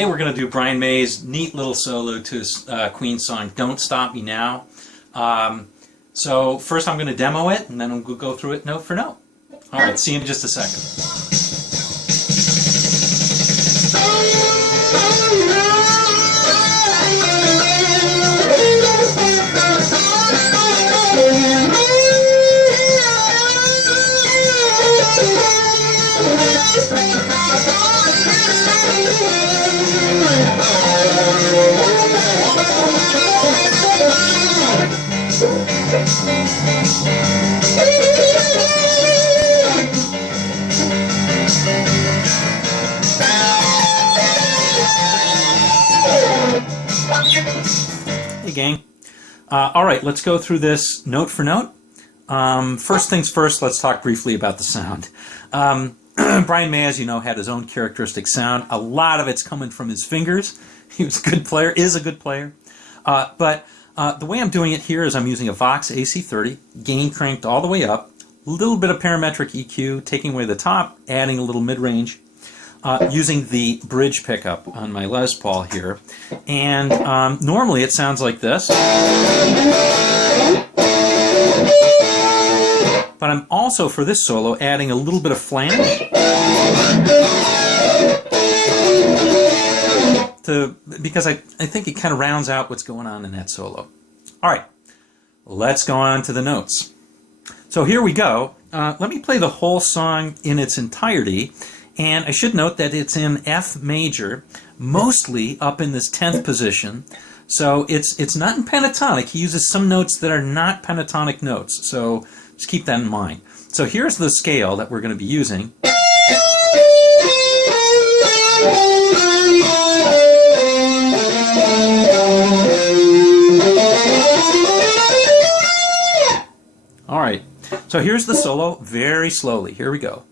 today we're going to do Brian May's neat little solo to his Queen song, Don't Stop Me Now. So first I'm going to demo it, and then we'll go through it note for note. Alright, see you in just a second. Hey gang. Alright, let's go through this note for note. First things first, let's talk briefly about the sound. Brian May, as you know, had his own characteristic sound. A lot of it's coming from his fingers. He was a good player, is a good player. But the way I'm doing it here is I'm using a Vox AC-30, gain cranked all the way up, a little bit of parametric EQ, taking away the top, adding a little mid-range, using the bridge pickup on my Les Paul here. And normally it sounds like this. But I'm also, for this solo, adding a little bit of flange because I think it kind of rounds out what's going on in that solo. All right, let's go on to the notes. So here we go. Let me play the whole song in its entirety. And I should note that it's in F major, mostly up in this 10th position. So it's not in pentatonic. He uses some notes that are not pentatonic notes. So just keep that in mind. So here's the scale that we're going to be using. All right. So here's the solo very slowly. Here we go.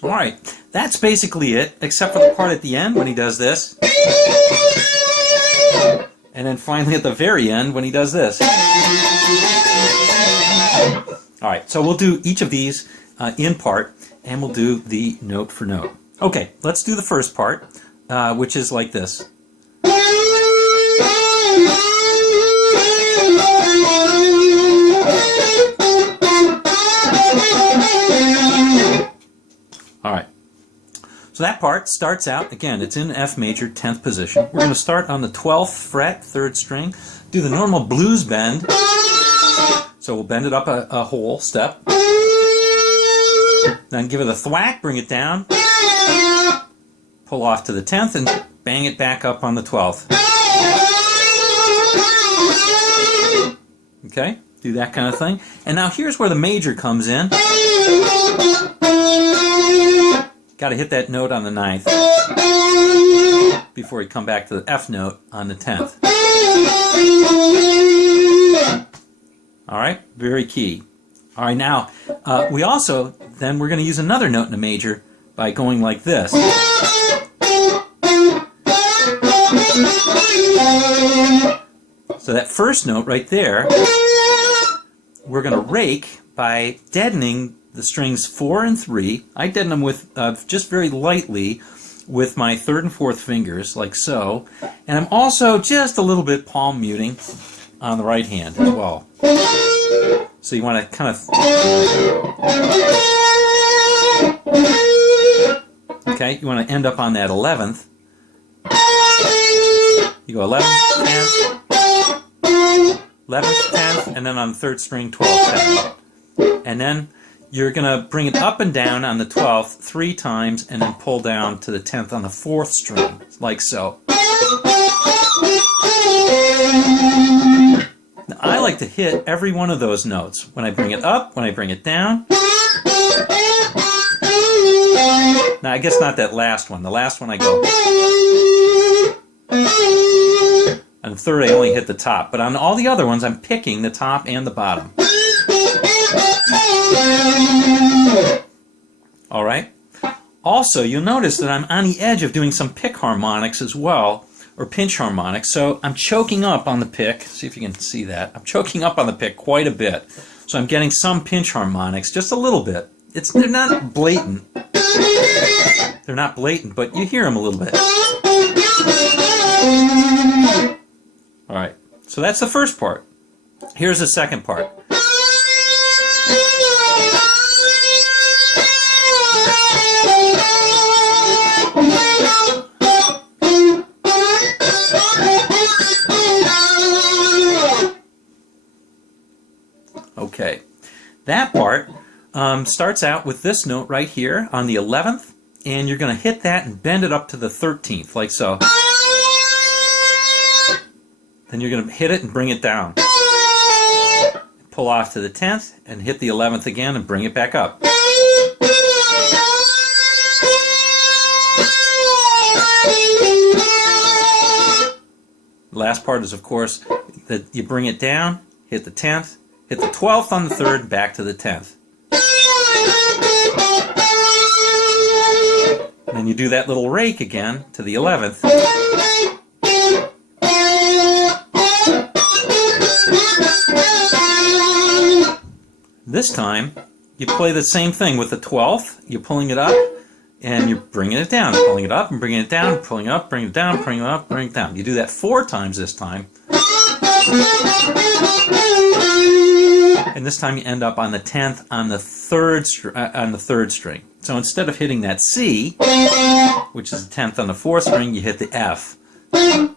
Alright, that's basically it, except for the part at the end when he does this. And then finally at the very end when he does this. Alright, so we'll do each of these in part, and we'll do the note for note. Okay, let's do the first part, which is like this. Alright, so that part starts out, again, it's in F major, 10th position. We're going to start on the 12th fret, 3rd string, do the normal blues bend. So we'll bend it up a whole step. Then give it a thwack, bring it down, pull off to the 10th, and bang it back up on the 12th. Okay, do that kind of thing. And now here's where the major comes in. Got to hit that note on the 9th before you come back to the F note on the 10th. Alright, very key. Alright, now, we also, then we're going to use another note in a major by going like this. So that first note right there, we're going to rake by deadening the strings 4 and 3. I deaden them with just very lightly with my 3rd and 4th fingers, like so. And I'm also just a little bit palm muting on the right hand as well. So you want to kind of... Okay, you want to end up on that 11th. You go 11th, 10th, 11th, 10th, and then on the 3rd string, 12th, 10th. And then you're going to bring it up and down on the 12th 3 times, and then pull down to the 10th on the 4th string, like so. Now, I like to hit every one of those notes when I bring it up, when I bring it down. Now, I guess not that last one. The last one I go. On the third, I only hit the top. But on all the other ones, I'm picking the top and the bottom. All right? Also, you'll notice that I'm on the edge of doing some pick harmonics as well, or pinch harmonics. So I'm choking up on the pick. See if you can see that. I'm choking up on the pick quite a bit. So I'm getting some pinch harmonics, just a little bit. They're not blatant. They're not blatant, but you hear them a little bit. All right, so that's the first part. Here's the second part. Okay, that part starts out with this note right here on the 11th, and you're going to hit that and bend it up to the 13th, like so. Then you're going to hit it and bring it down. Pull off to the 10th and hit the 11th again and bring it back up. The last part is, of course, that you bring it down, hit the 10th, hit the 12th on the 3rd, back to the 10th. And then you do that little rake again to the 11th. This time, you play the same thing with the 12th. You're pulling it up, and you're bringing it down. Pulling it up and bringing it down, pulling it up, bringing it down, bringing it up, bringing it down. You do that 4 times this time. And this time you end up on the 10th on the third string. So instead of hitting that C, which is the 10th on the 4th string, you hit the F,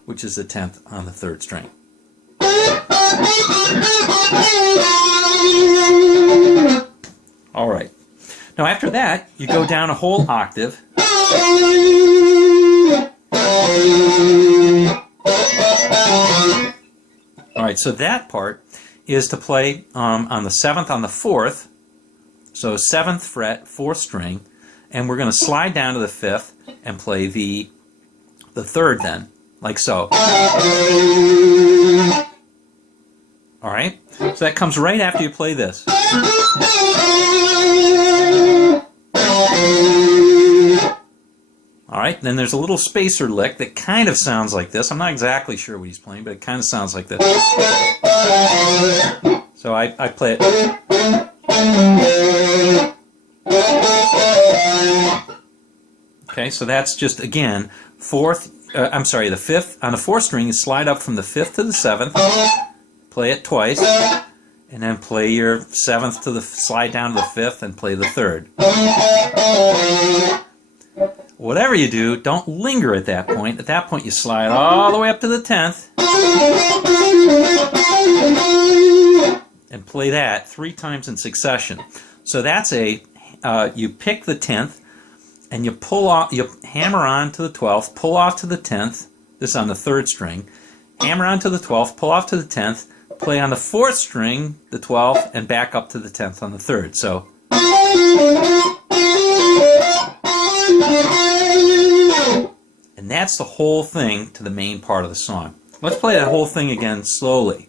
which is the 10th on the 3rd string. All right. Now after that, you go down a whole octave. All right, so that part is to play on the 7th on the 4th, so 7th fret, 4th string, and we're going to slide down to the 5th and play the 3rd then, like so. All right, so that comes right after you play this. All right, then there's a little spacer lick that kind of sounds like this. I'm not exactly sure what he's playing, but it kind of sounds like this. So I play it. Okay, so that's just, again, the 5th. On the 4th string, you slide up from the 5th to the 7th, play it twice, and then play your 7th to slide down to the 5th and play the 3rd. Whatever you do, don't linger at that point. At that point, you slide all the way up to the 10th and play that 3 times in succession. So that's you pick the 10th and you pull off, you hammer on to the 12th, pull off to the 10th. This is on the 3rd string. Hammer on to the 12th, pull off to the 10th, play on the 4th string, the 12th, and back up to the 10th on the 3rd. So. And that's the whole thing to the main part of the song. Let's play that whole thing again slowly.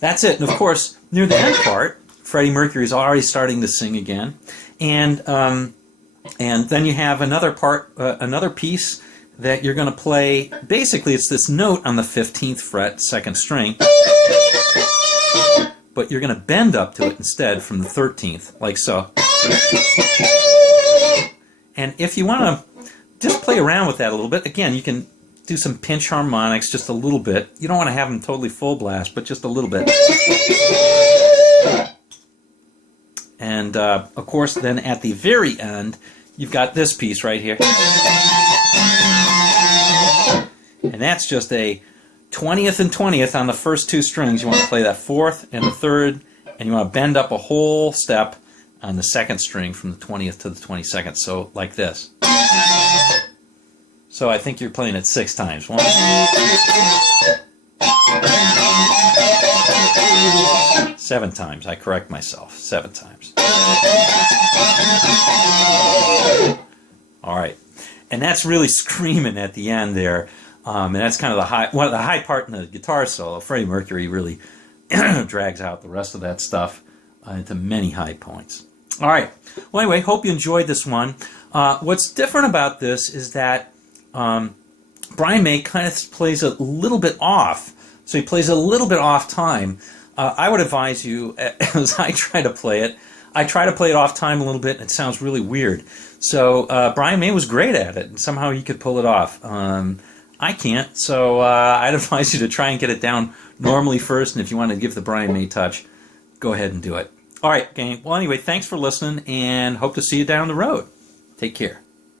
That's it. And of course, near the end part, Freddie Mercury's already starting to sing again, and then you have another part, another piece that you're going to play. Basically, it's this note on the 15th fret, 2nd string, but you're going to bend up to it instead from the 13th, like so. And if you want to just play around with that a little bit, again, you can do some pinch harmonics, just a little bit. You don't want to have them totally full blast, but just a little bit. And of course, then at the very end, you've got this piece right here. And that's just a 20th and 20th on the first two strings. You want to play that 4th and the 3rd, and you want to bend up a whole step on the 2nd string from the 20th to the 22nd. So like this. So I think you're playing it 6 times. 1, 7 times. I correct myself. 7 times. All right. And that's really screaming at the end there. And that's kind of the high part in the guitar solo. Freddie Mercury really drags out the rest of that stuff into many high points. All right. Well, anyway, hope you enjoyed this one. What's different about this is that Brian May kind of plays a little bit off. So he plays a little bit off time. I would advise you, as I try to play it, off time a little bit, and it sounds really weird. So Brian May was great at it, and somehow he could pull it off. I can't, so I'd advise you to try and get it down normally first, and if you want to give the Brian May touch, go ahead and do it. All right, gang. Well, anyway, thanks for listening, and hope to see you down the road. Take care.